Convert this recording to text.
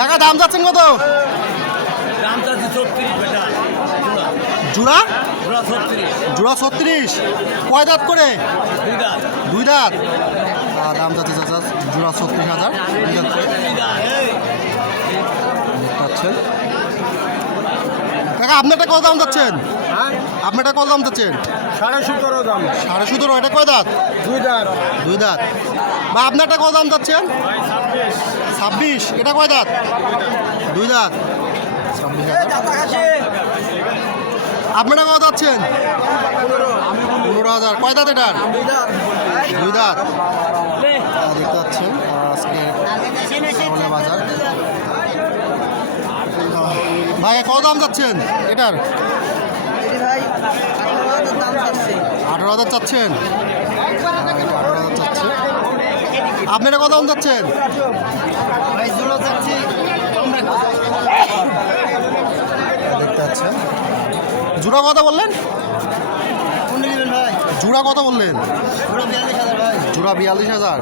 কাকা দাম যাচ্ছেন কত? জোড়া জোড়া 36। কয় দাঁত করে? দুই দাঁত। দাম যাচ্ছে চাচা জোড়া 36,000 দুই দাঁত করে। পাচ্ছেন কাকা আপনারটা কত দাম যাচ্ছেন? আপনারটা কত দাম যাচ্ছেন? 17.5 দাম। 17.5। এটা কয় দাঁত? দুই দাঁত। বা আপনারটা কত দাম যাচ্ছেন? 26। এটা কয় দাঁত? দুই দাঁত। 26,000। আপনারা কত যাচ্ছেন? 15,000। কয় দাঁত এটার? দুই দাঁত। দেখতে পাচ্ছেন আজকে বাজার। ভাই কত দাম যাচ্ছেন এটার? 18,000 চাচ্ছেন। 18,000 চাচ্ছে। আপনারা কত দাম যাচ্ছেন? দেখতে পাচ্ছেন জোড়া কত বললেন? জোড়া কত বললেন? জোড়া 42,000। জোড়া 42,000।